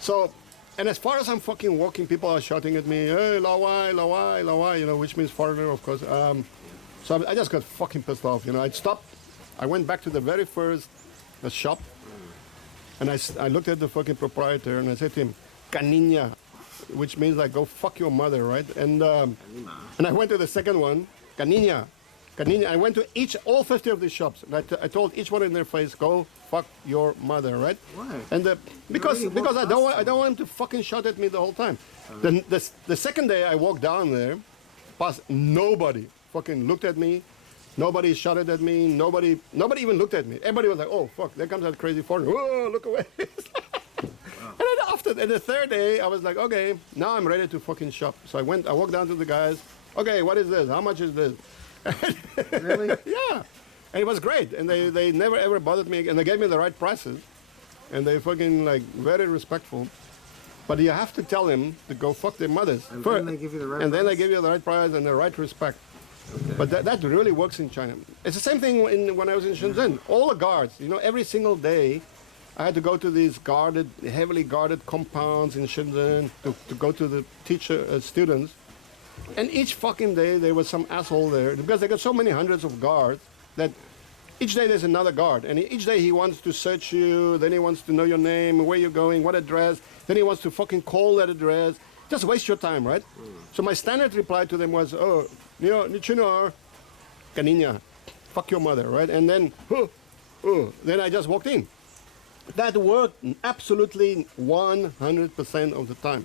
So, and as far as I'm fucking walking, people are shouting at me, hey, lawai, lawai, lawai, you know, which means foreigner, of course. So I just got fucking pissed off, you know. I stopped. I went back to the very first shop, and I looked at the fucking proprietor, and I said to him, caniña, which means like, go fuck your mother, right? And I went to the second one, caniña. I went to all 50 of these shops, and I told each one in their face, go fuck your mother, right? Why? And because I don't want them. him to fucking shout at me the whole time. The second day I walked down there, past nobody fucking looked at me, nobody shouted at me, nobody even looked at me. Everybody was like, oh fuck, there comes that crazy foreigner. Whoa, look away. And then the third day, I was like, okay, now I'm ready to fucking shop. So I walked down to the guys. Okay, what is this? How much is this? Really? Yeah. And it was great. And they never ever bothered me. And they gave me the right prices. And they fucking like very respectful. But you have to tell them to go fuck their mothers. And then they give you the right And then they price? give you the right price and the right respect. Okay. But that really works in China. It's the same thing when I was in Shenzhen. All the guards, you know, every single day I had to go to these heavily guarded compounds in Shenzhen to go to the students. And each fucking day there was some asshole there because they got so many hundreds of guards that each day there's another guard. And each day he wants to search you, then he wants to know your name, where you're going, what address, then he wants to fucking call that address. Just waste your time, right? So my standard reply to them was, oh, Nichino, Caniña, fuck your mother, right? And then, then I just walked in. That worked absolutely 100% of the time.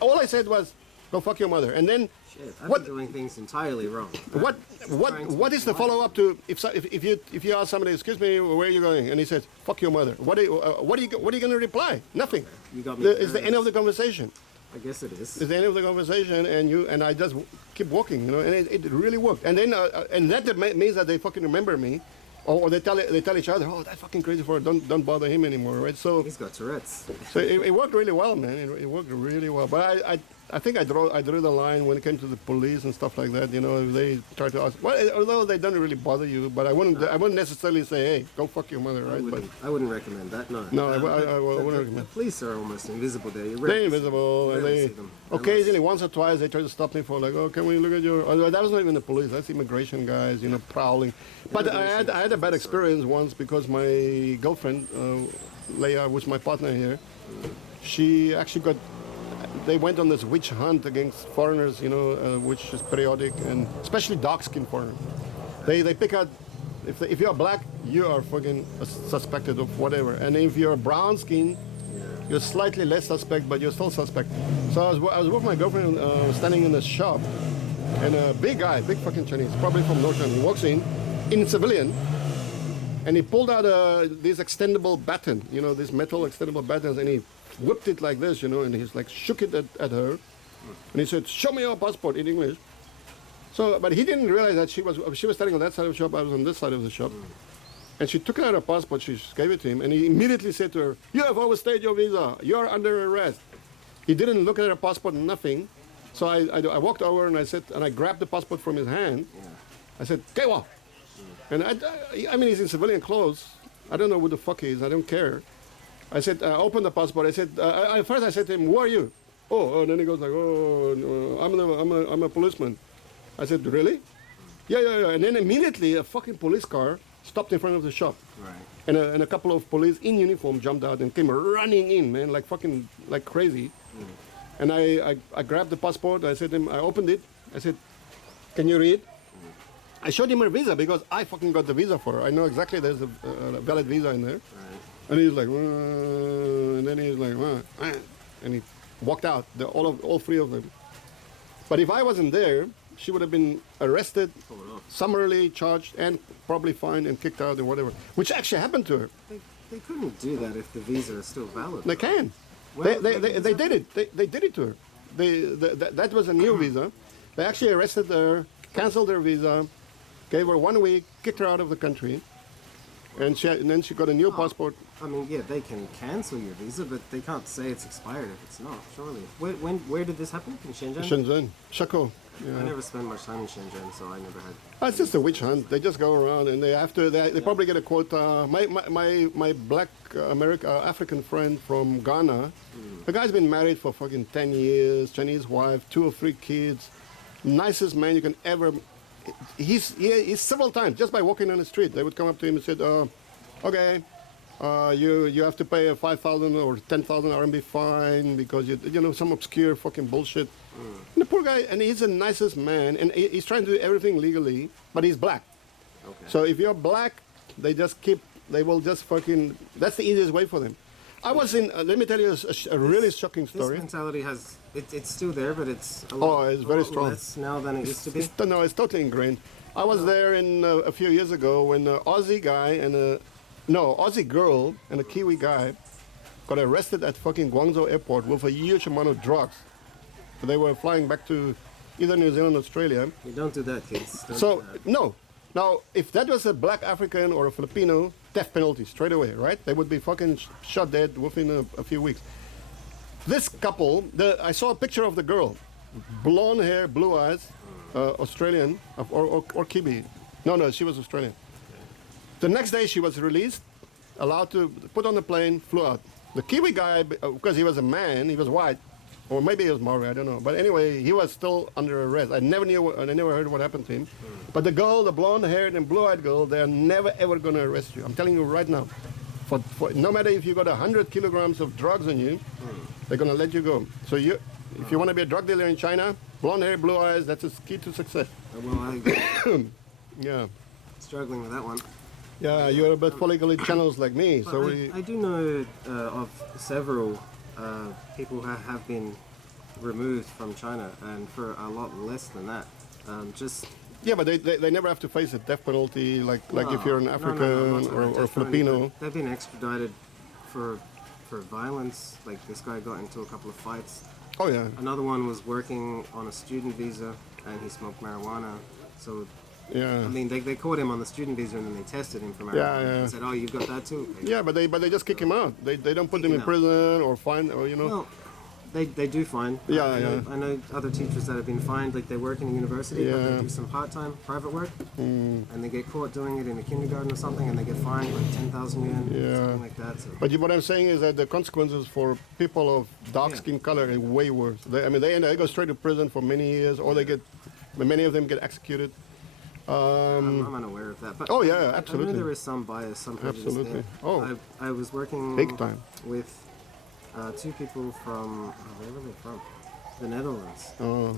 All I said was, go fuck your mother. And then, Shit, I've been doing things entirely wrong. what is the follow-up to if you ask somebody, excuse me, where are you going? And he says, fuck your mother. What are you going to reply? Nothing. You got me. It's the end of the conversation. I guess it is. It's the end of the conversation, and I just keep walking, you know, and it really worked. And then and that means that they fucking remember me, or they tell each other, oh, that fucking crazy for don't bother him anymore, right? So He's got Tourette's. so it worked really well, man. It worked really well. But I think I drew the line when it came to the police and stuff like that. You know, if they try to ask, well, although they don't really bother you, but I wouldn't necessarily say, hey, go fuck your mother, right? I wouldn't recommend that. No. No, I wouldn't The recommend. police are almost invisible there. They're invisible, and rarely they see them. occasionally, once or twice, they try to stop me for like, oh, can we look at your? Oh, that was not even the police. That's immigration guys, you know, prowling. But I had a bad experience once because my girlfriend, Leia, was my partner here. She actually got. They went on this witch hunt against foreigners, you know, which is periodic, and especially dark-skinned foreigners. They pick out. If you're black, you are fucking suspected of whatever, and if you're brown skin. You're slightly less suspect, but you're still suspect. So I was with my girlfriend standing in the shop, and a big guy, big fucking Chinese, probably from North China, he walks in civilian, and he pulled out this extendable baton, you know, this metal extendable batons, and he whipped it like this, you know, and he's like shook it at her, and he said, "Show me your passport," in English. So, but he didn't realize that she was standing on that side of the shop, I was on this side of the shop. And she took out her passport, she gave it to him, and he immediately said to her, "You have overstayed your visa, you're under arrest." He didn't look at her passport, nothing. So I walked over and I grabbed the passport from his hand, I said, "Kewa," and I mean, he's in civilian clothes. I don't know who the fuck he is. I don't care. I said, open the passport. I said, first I said to him, "Who are you?" Oh, and then he goes like, "Oh, no, I'm a policeman." I said, "Really?" Yeah. And then immediately a fucking police car stopped in front of the shop. Right. And a couple of police in uniform jumped out and came running in, man, like fucking like crazy. And I grabbed the passport. I said to him, I opened it. I said, "Can you read?" I showed him her visa because I fucking got the visa for her. I know exactly there's a valid visa in there. Right. And he's like, and then he's like, and he walked out. All three of them. But if I wasn't there, she would have been arrested, summarily charged, and probably fined and kicked out or whatever. Which actually happened to her. They couldn't do that if the visa is still valid. They can. Well, They did it. They did it to her. That was a new visa. They actually arrested her, canceled her visa, gave her 1 week, kicked her out of the country, and then she got a new passport. I mean, yeah, they can cancel your visa, but they can't say it's expired if it's not, surely. Where did this happen? In Shenzhen? Shenzhen, Shako. I never spent much time in Shenzhen, so I never had... It's just a witch hunt. They just go around and they probably get a quota. My black African friend from Ghana, the guy's been married for fucking 10 years, Chinese wife, 2 or 3 kids, nicest man you can ever... He's several times, just by walking on the street, they would come up to him and said, okay, you have to pay a 5,000 or 10,000 RMB fine because you know some obscure fucking bullshit. And the poor guy, and he's the nicest man, and he's trying to do everything legally, but he's black. Okay. So if you're black, they will just fucking, that's the easiest way for them. I was in, let me tell you a really shocking story. This mentality has, it's still there, but it's it's very strong. less now than it used to be. No, it's totally ingrained. I was there a few years ago when an Aussie guy and Aussie girl and a Kiwi guy got arrested at fucking Guangzhou airport with a huge amount of drugs. They were flying back to either New Zealand or Australia. You don't do that, kids. Don't So, do that. no. Now, if that was a black African or a Filipino, death penalty straight away, right? They would be fucking shot dead within a few weeks. This couple, I saw a picture of the girl. Blonde hair, blue eyes, Australian, or Kiwi. No, she was Australian. The next day she was released, allowed to put on the plane, flew out. The Kiwi guy, because he was a man, he was white, or maybe he was Maori, I don't know. But anyway, he was still under arrest. I never heard what happened to him. But the girl, the blonde-haired and blue-eyed girl, they're never ever going to arrest you. I'm telling you right now. For no matter if you got 100 kilograms of drugs on you, they're going to let you go. So if you want to be a drug dealer in China, blonde hair, blue eyes, that's the key to success. Well, I'm Yeah. struggling with that one. Yeah, you're a bit politically channels like me. But So I do know of several people who have been removed from China, and for a lot less than that. yeah, but they never have to face a death penalty like if you're an No, African not or death penalty, Filipino. but they've been extradited for violence. Like this guy got into a couple of fights. Oh yeah. Another one was working on a student visa, and he smoked marijuana. So Yeah. I mean, they caught him on the student visa, and then they tested him for marijuana. Yeah. And said, "Oh, you've got that too." Okay. Yeah, but they just kick him out. They don't put Kick him in him out. prison or fine or Well, they do fine. Yeah. I know other teachers that have been fined, like they work in a university, but Yeah. they do some part-time private work, and they get caught doing it in a kindergarten or something, and they get fined like 10,000 yuan, Yeah. something like that. So. But what I'm saying is that the consequences for people of dark skin color are way worse. They go straight to prison for many years, or many of them get executed. I'm unaware of that. But Oh, yeah, I know absolutely. there is some bias, some prejudice Absolutely. there. Oh. I was working Big time. with 2 people from, where were they from? The Netherlands. Oh,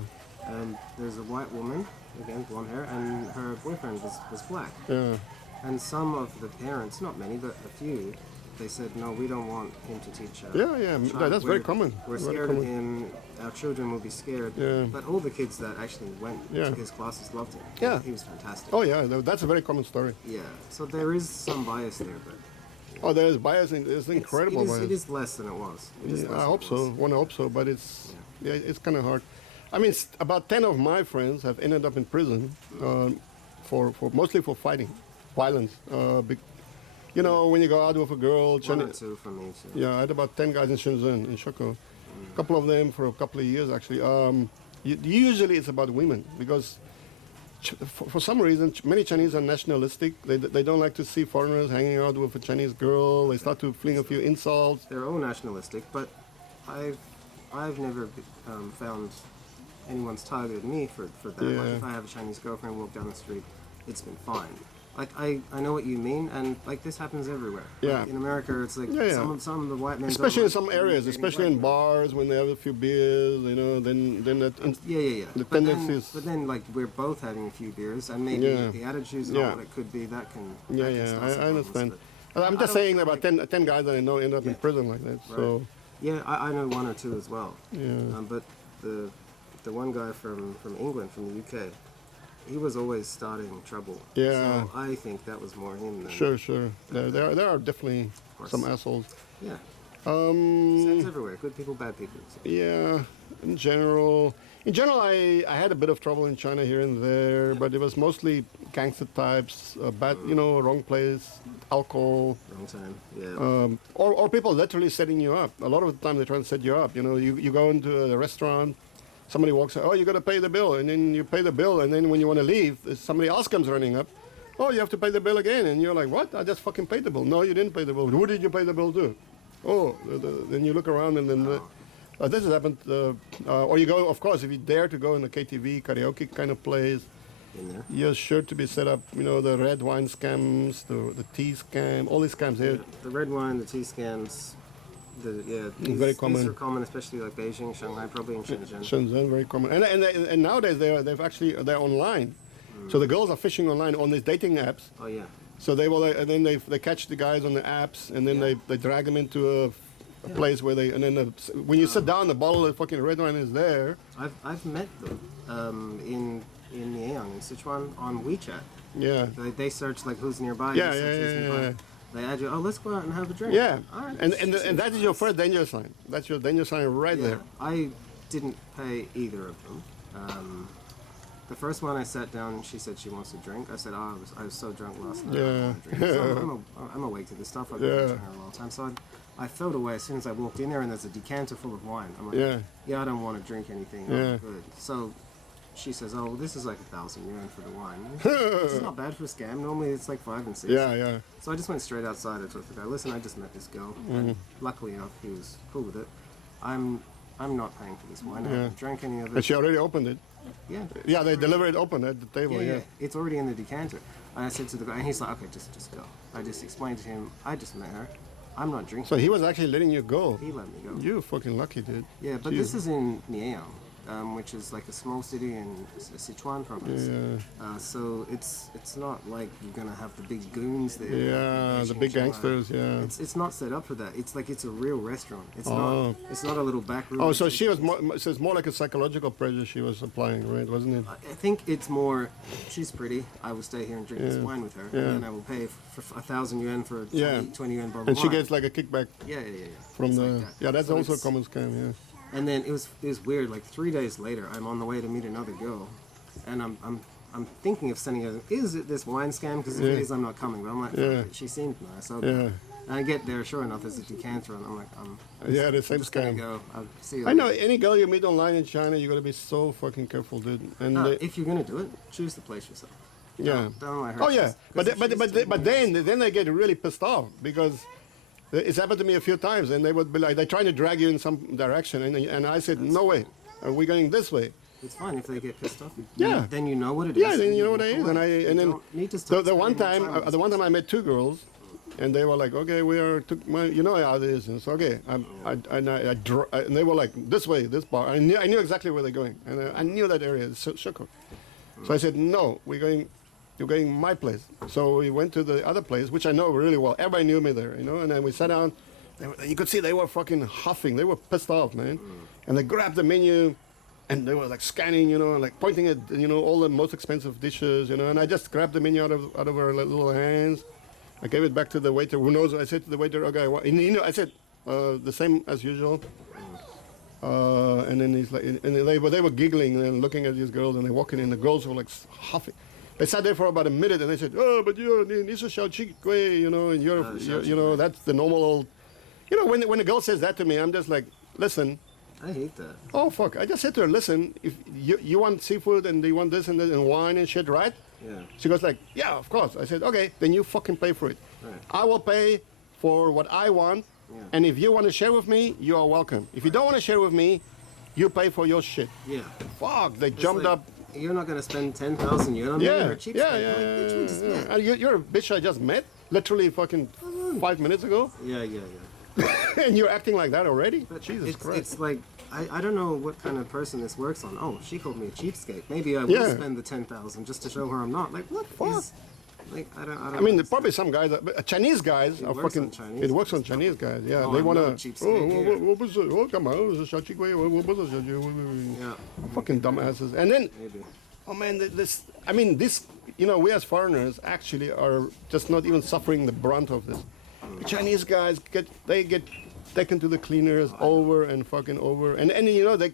There's a white woman, again, blonde hair, and her boyfriend was black. yeah. And some of the parents, not many, but a few, they said, no, we don't want him to teach us. Yeah. That's very common. We're Very scared common. of him. Our children will be scared. Yeah. But all the kids that actually went Yeah. to his classes loved him. Yeah. He was fantastic. Oh, yeah. That's a very common story. Yeah. So there is some bias there, but Oh, there's bias. It's incredible bias. it is less than it was. It is Yeah, less I than hope it so. was. Want to hope so, but it's kind of hard. I mean, about 10 of my friends have ended up in prison for mostly for fighting, violence. When you go out with a girl, One or two for me, too. yeah, I had about 10 guys in Shenzhen, in Shoko. A couple of them for a couple of years, actually. Usually it's about women because for some reason, many Chinese are nationalistic. They don't like to see foreigners hanging out with a Chinese girl. They start to fling a few insults. They're all nationalistic, but I've never found anyone's targeted me for that. Yeah. Like if I have a Chinese girlfriend walk down the street, it's been fine. Like I know what you mean, and like this happens everywhere. Yeah. Like, in America, it's like some of the white men, especially in don't some like areas, dating especially black in men. bars when they have a few beers, then that. Yeah. The But tendencies. then, like we're both having a few beers, and maybe Yeah. the attitudes and all what it could be that can. Yeah, that can yeah, start I some problems, understand. but I'm I just don't saying feel about like- 10 guys that I know end up in prison like that. So Yeah, I know one or two as well. Yeah. But the one guy from England, from the UK, he was always starting trouble. Yeah. So I think that was more him than. sure. There are definitely course. some assholes. Yeah. Um, It's everywhere. Good people, bad people. So. Yeah, in general, I had a bit of trouble in China here and there, but it was mostly gangster types, bad, wrong place, alcohol, Wrong time. Yeah. or people literally setting you up. A lot of the time they try to set you up. You go into a restaurant, somebody walks out, oh, you got to pay the bill, and then you pay the bill, and then when you want to leave, somebody else comes running up, oh, you have to pay the bill again, and you're like, what? I just fucking paid the bill. No, you didn't pay the bill. Who did you pay the bill to? Oh, then you look around and then this has happened. Or you go, of course, if you dare to go in a KTV, karaoke kind of place, In there. you're sure to be set up. The red wine scams, the tea scam, all these scams here. The red wine, the tea scams. Very common. These are common, especially like Beijing, Shanghai, probably in Shenzhen. Shenzhen, very common. And nowadays they're online. So the girls are fishing online on these dating apps. Oh yeah. So and then they catch the guys on the apps, and then they drag them into a place where when you sit down, the bottle of fucking red wine is there. I've met them in Nieyang, in Sichuan, on WeChat. Yeah. They search like who's nearby. Yeah, you search who's yeah, nearby. yeah. They add you. Oh, let's go out and have a drink. Yeah. All right. And that is your first danger sign. That's your danger sign right Yeah. there. I didn't pay either of them. The first one I sat down and she said she wants a drink. I said, oh, I was so drunk last night. I don't want a drink. So I'm awake to this stuff. I've been watching her a long time. So I felt away as soon as I walked in there, and there's a decanter full of wine. I'm like, yeah, I don't want to drink anything. I'm good. So she says, oh, well, this is like 1,000 yuan for the wine. This is not bad for a scam. Normally it's like 5 and 6. Yeah. So I just went straight outside. I told the guy, listen, I just met this girl. And luckily enough, he was cool with it. I'm not paying for this wine. I haven't drank any of it. And she already opened it. Yeah. Yeah, they deliver it open at the table. Yeah. It's already in the decanter. And I said to the guy, and he's like, okay, just go. I just explained to him, I just met her. I'm not drinking. So he was actually letting you go. He let me go. You fucking lucky, dude. Yeah, but this is in Nieyang, which is like a small city in Sichuan province. Yeah. So it's not like you're gonna have the big goons there. Yeah, the big gangsters. Yeah. It's not set up for that. It's like it's a real restaurant. It's Oh. not a little back room. Oh, so she was so it's more like a psychological pressure she was applying, right? Wasn't it? I think it's more, she's pretty, I will stay here and drink this wine with her, and then I will pay for 1,000 yuan for a 20 yuan bottle And of she wine. gets like a kickback Yeah. from It's the. like that. Yeah, that's So also a it's- common scam. Yeah. And then it was weird. Like 3 days later, I'm on the way to meet another girl, and I'm thinking of sending her. Is it this wine scam? Because if it is, I'm not coming. But I'm like, fuck it, she seemed nice. Okay. Yeah. And I get there, sure enough, there's a decanter, and I'm like, Yeah, the same just gonna scam. go. I'll see you I know later. any girl you meet online in China, you gotta be so fucking careful, dude. And If you're gonna do it, choose the place yourself. yeah. Don't let her. Oh yeah, choose, 'cause but if she's but then they get really pissed off because it's happened to me a few times, and they would be like they're trying to drag you in some direction, and I said no way, we're going this way. It's fine if they get pissed off. Yeah. Then you know what it is. Yeah, then you know what walk it is, and away. then You don't need to start the one spending time more time the one time I met two girls, and they were like, okay, we are you know how it is, and so okay, and they were like this way, this bar. I knew exactly where they're going, and I knew that area, Shukor. So I said no, you're going my place. So we went to the other place, which I know really well. Everybody knew me there, and then we sat down. You could see they were fucking huffing. They were pissed off, man. And they grabbed the menu, and they were like scanning, like pointing at, all the most expensive dishes, and I just grabbed the menu out of our little hands. I gave it back to the waiter. Who knows? I said to the waiter, okay, I said the same as usual. And then he's like, and they were giggling and looking at these girls, and they're walking in. The girls were like huffing. They sat there for about a minute, and they said, "Oh, but you're this is Xiao Gui, and you're that's the normal old." When a girl says that to me, I'm just like, listen, I hate that. Oh fuck! I just said to her, listen, if you want seafood and you want this and that and wine and shit, right? Yeah. She goes like, yeah, of course. I said, okay, then you fucking pay for it. Right. I will pay for what I want, Yeah. and if you want to share with me, you are welcome. If you don't want to share with me, you pay for your shit. Yeah. Fuck! They It's jumped like, up. You're not gonna spend 10,000 yuan on me Yeah, or a cheap yeah, steak. yeah, Like, bitch, we just met. You're a bitch I just met, literally fucking 5 minutes ago, Yeah, yeah, yeah. and you're acting like that already? But Jesus Christ! It's like I don't know what kind of person this works on. Oh, she called me a cheapskate. Maybe I will Yeah. spend the 10,000 just to show her I'm not. Like what? Fuck. Like I don't. I mean, probably some guys, Chinese guys are works fucking. on Chinese It works on guys. Chinese guys. Yeah, Oh, they I'm wanna. not a cheapskate here. Come on, Yeah. fucking dumbasses. And then, Maybe. oh man, this. You know, we as foreigners actually are just not even suffering the brunt of this. The Chinese guys get taken to the cleaners over and fucking over, and you know they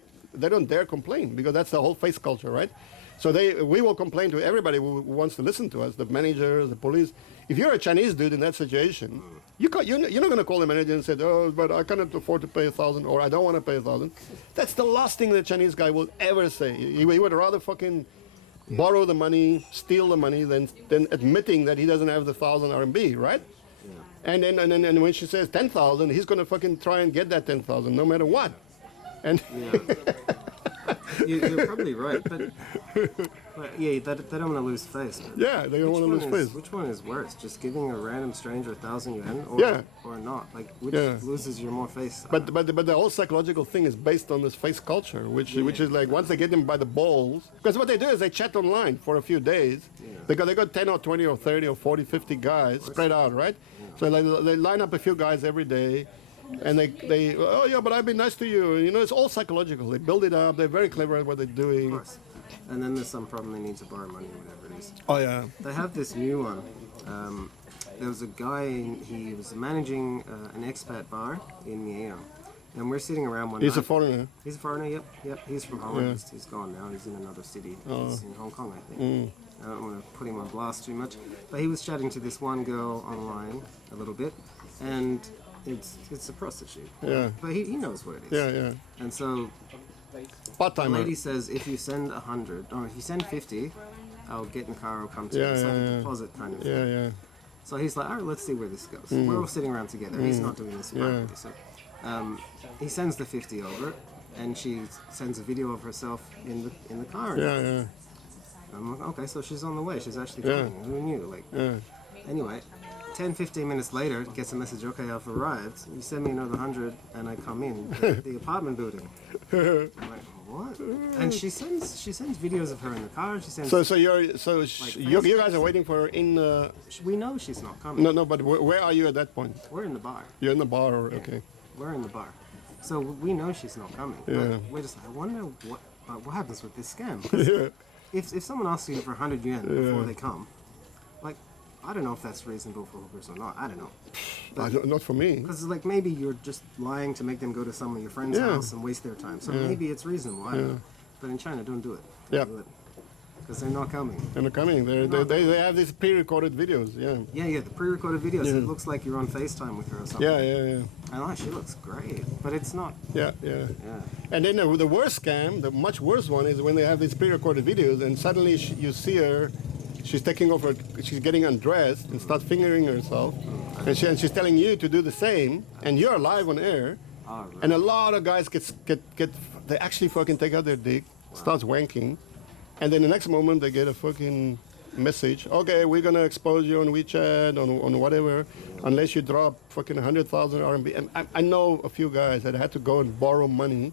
don't dare complain because that's the whole face culture, right? So we will complain to everybody who wants to listen to us, the managers, the police. If you're a Chinese dude in that situation, you're not going to call the manager and say, oh, but I cannot afford to pay 1,000 or I don't want to pay 1,000. That's the last thing the Chinese guy will ever say. He would rather fucking borrow the money, steal the money, than admitting that he doesn't have the 1,000 RMB, right? Yeah. And then when she says 10,000, he's going to fucking try and get that 10,000 no matter what. And Yeah. You're probably right, but yeah, they don't want to lose face. But yeah, they don't want to lose face. Which one is worse? Just giving a random stranger 1,000 yuan, or not? Like which loses you more face? But the whole psychological thing is based on this face culture, which is like once they get them by the balls, because what they do is they chat online for a few days. Yeah. They got 10 or 20 or 30 or 40, 50 guys spread out, right? Yeah. So they line up a few guys every day. And they oh yeah, but I've been nice to you. You know, it's all psychological. They build it up. They're very clever at what they're doing. Of course. And then there's some problem. They need to borrow money, whatever it is. Oh yeah. They have this new one. There was a guy. He was managing an expat bar in Miami, and we're sitting around one night. He's a foreigner. He's a foreigner. Yep. He's from Holland. He's gone now. He's in another city. He's in Hong Kong, I think. I don't want to put him on blast too much, but he was chatting to this one girl online a little bit, and it's a prostitute. Yeah. But he knows what it is. Yeah. And so the Part-timer. lady says, if you send 100, or if you send 50, I'll get in the car, I'll come to you. It's like a deposit kind of thing. Yeah. So he's like, all right, let's see where this goes. We're all sitting around together. He's not doing this privately. So he sends the 50 over, and she sends a video of herself in the car. Yeah. I'm like, okay, so she's on the way. She's actually coming. Who knew? Like, anyway, 10, 15 minutes later, gets a message, okay, I've arrived. You send me another 100, and I come in the apartment building. I'm like, what? And she sends videos of her in the car. She sends. You guys are waiting for her in. We know she's not coming. No, but where are you at that point? We're in the bar. You're in the bar, okay? We're in the bar, so we know she's not coming. Yeah. But we're just like, I wonder what happens with this scam. Because if someone asks you for 100 yuan before they come, like, I don't know if that's reasonable for hookers or not. I don't know. Not for me. Because like maybe you're just lying to make them go to some of your friends' house and waste their time. So maybe it's reasonable. I don't know. But in China, don't do it. Yeah. Because they're not coming. They're not coming. They have these pre-recorded videos. Yeah. Yeah, the pre-recorded videos. It looks like you're on FaceTime with her or something. Yeah. And she looks great, but it's not. Yeah. And then the worst scam, the much worse one, is when they have these pre-recorded videos and suddenly you see her. She's taking off she's getting undressed and starts fingering herself, and she's telling you to do the same, and you're live on air, and a lot of guys they actually fucking take out their dick, starts wanking, and then the next moment they get a fucking message, okay, we're gonna expose you on WeChat, on whatever, unless you drop fucking 100,000 RMB. And I know a few guys that had to go and borrow money.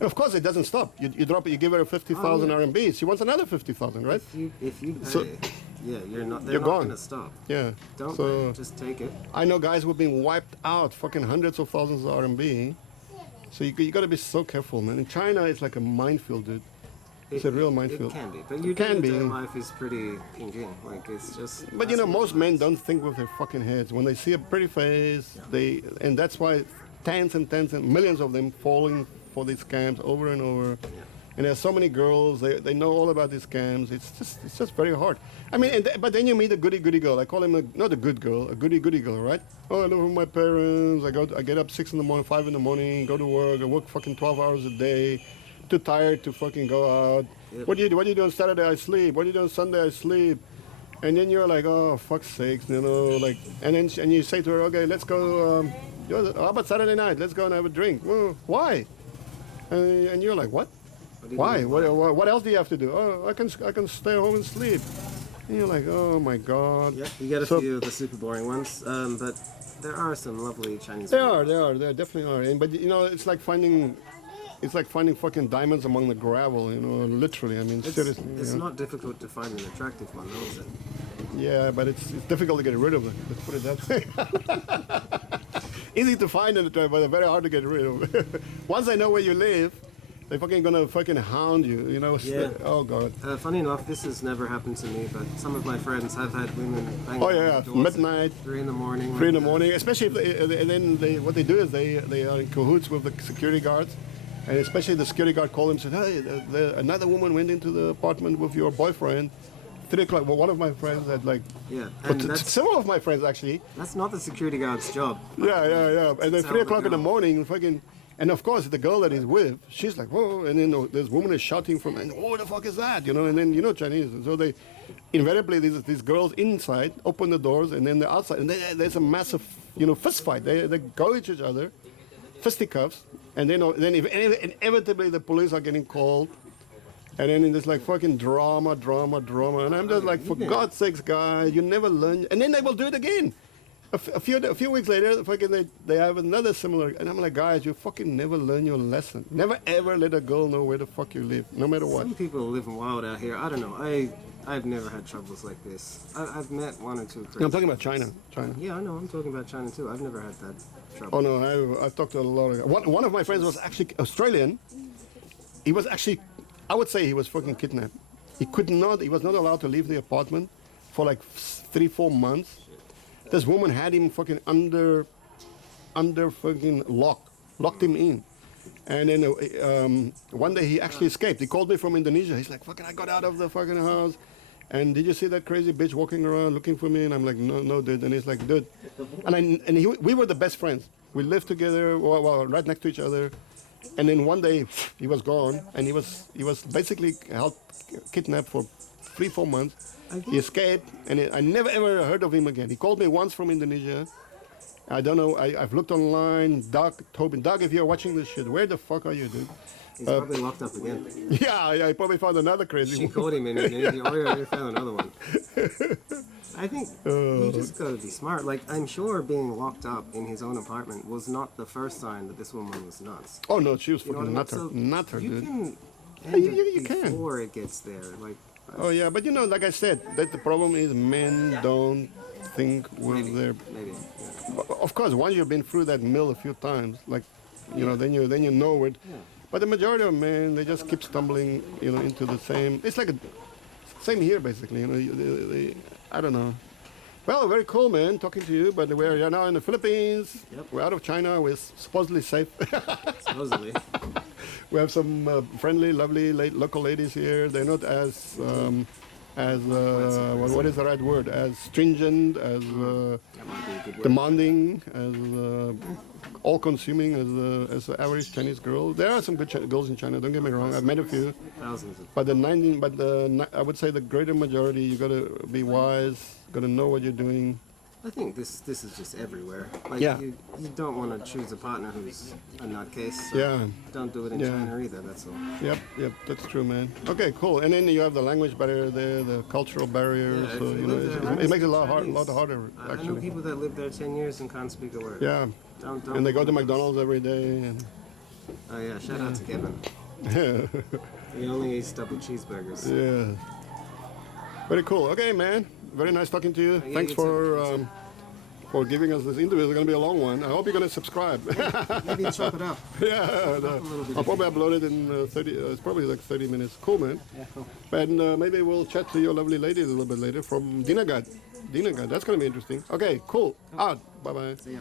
And of course, it doesn't stop. You drop it. You give her 50,000 RMB. She wants another 50,000, right? If you pay, they're not gone. going to stop. Yeah. Don't pay, just take it. I know guys who've been wiped out, fucking hundreds of thousands of RMB. So you got to be so careful, man. In China, it's like a minefield, dude. It's a real minefield. It can be, but your day-to-day life is pretty ping. Like it's just. But you know, most men don't think with their fucking heads. When they see a pretty face, and that's why tens and millions of them falling for these scams over and over. and there's so many girls. They know all about these scams. It's just very hard. I mean, but then you meet a goody girl. I call him not a good girl, a goody girl, right? Oh, I live with my parents. I get up 6 in the morning, 5 in the morning, go to work. I work fucking 12 hours a day. Too tired to fucking go out. Yep. What do you do? What do you do on Saturday? I sleep. What do you do on Sunday? I sleep. And then you're like, oh, fuck's sakes, you know, like, and you say to her, okay, let's go, how about Saturday night? Let's go and have a drink. Well, why? And you're like, what? Why? What else do you have to do? Oh, I can stay home and sleep. And you're like, oh my God. Yeah, you get a few of the super boring ones, but there are some lovely Chinese. There definitely are. But you know, it's like finding fucking diamonds among the gravel, you know, literally. I mean, seriously. It's not difficult to find an attractive one, though, is it? Yeah, but it's difficult to get rid of them. Let's put it that way. Easy to find and attractive, but very hard to get rid of. Once I know where you live, they're gonna hound you, you know. Yeah. Oh God. Funny enough, this has never happened to me, but some of my friends have had women banging Oh on yeah, the doors midnight. at 3 in the morning. 3 in the morning, especially if and then what they do is they are in cahoots with the security guards, and especially the security guard called them and said, hey, another woman went into the apartment with your boyfriend. 3 o'clock. Well, one of my friends had like. Yeah, But and several of my friends actually. that's not the security guard's job. Yeah. And then Tell 3 the o'clock in the girl. morning, fucking. And of course, the girl that he's with, she's like, whoa, and then this woman is shouting from, and what the fuck is that, you know? And then Chinese, and so they, invariably these girls inside open the doors, and then they're outside, and there's a massive, fist fight. They go at each other, fisticuffs, and then inevitably the police are getting called, and then there's like fucking drama, and I'm just like, for God's sakes, guys, you never learn, and then they will do it again. A few weeks later, fucking they have another similar, and I'm like, guys, you fucking never learn your lesson. Never ever let a girl know where the fuck you live, no matter what. Some people live wild out here. I don't know. I've never had troubles like this. I've met one or two. No, I'm talking about China. Yeah, I know. I'm talking about China too. I've never had that trouble. Oh no, I've talked to a lot of. One of my friends was actually Australian. He was actually, I would say he was fucking kidnapped. He was not allowed to leave the apartment for like 3-4 months. This woman had him fucking under fucking locked him in. And then one day he actually escaped. He called me from Indonesia. He's like, fucking, I got out of the fucking house. And did you see that crazy bitch walking around looking for me? And I'm like, no, dude. And he's like, dude. We were the best friends. We lived together, well, right next to each other. And then one day he was gone, and he was basically kidnapped for 3-4 months. He escaped, and I never ever heard of him again. He called me once from Indonesia. I don't know. I've looked online. Tobin, Doug, if you're watching this shit, where the fuck are you, dude? He's probably locked up again. Yeah, he probably found another crazy She one. caught him in Indonesia, or he found another one. I think you just gotta be smart. Like, I'm sure being locked up in his own apartment was not the first sign that this woman was nuts. Oh no, she was You know fucking what I mean? nutter, You dude. can Yeah, end you it can. before it gets there. Like, Oh yeah, but like I said, that the problem is men don't think with their. maybe. Yeah. Of course, once you've been through that mill a few times, like, then you know it. Yeah. But the majority of men, they just keep stumbling, into the same. It's like same here, basically. I don't know. Well, very cool, man, talking to you. But we're now in the Philippines. Yep. We're out of China. We're supposedly safe. Supposedly. We have some friendly, lovely local ladies here. They're not as what is the right word? As stringent, as That might be a good word. demanding, as all-consuming as the average Chinese girl. There are some good girls in China. Don't get me wrong. I've met a few, Thousands of. but I would say the greater majority. You got to be wise. Got to know what you're doing. I think this is just everywhere. Like, Yeah. you don't want to choose a partner who's a nutcase. So Yeah. Don't do it in Yeah. China either. That's all. Yep, that's true, man. Okay, cool. And then you have the language barrier there, the cultural barrier. Yeah, so if you live there, it makes it a lot Chinese. harder, I know actually. people that live there 10 years and can't speak a word. Yeah, Don't and they go to do it. McDonald's every day. And Oh yeah, shout out to Kevin. He only eats double cheeseburgers. yeah, very cool. Okay, man. Very nice talking to you. Yeah, Thanks you too. for giving us this interview. It's going to be a long one. I hope you're going to subscribe. Maybe chop it up. Yeah, little bit. I'll probably upload it in 30. It's probably like 30 minutes. Cool, man. Yeah, cool. And maybe we'll chat to your lovely lady a little bit later from Dinagat. That's going to be interesting. Okay, cool. Out. Bye bye. See ya.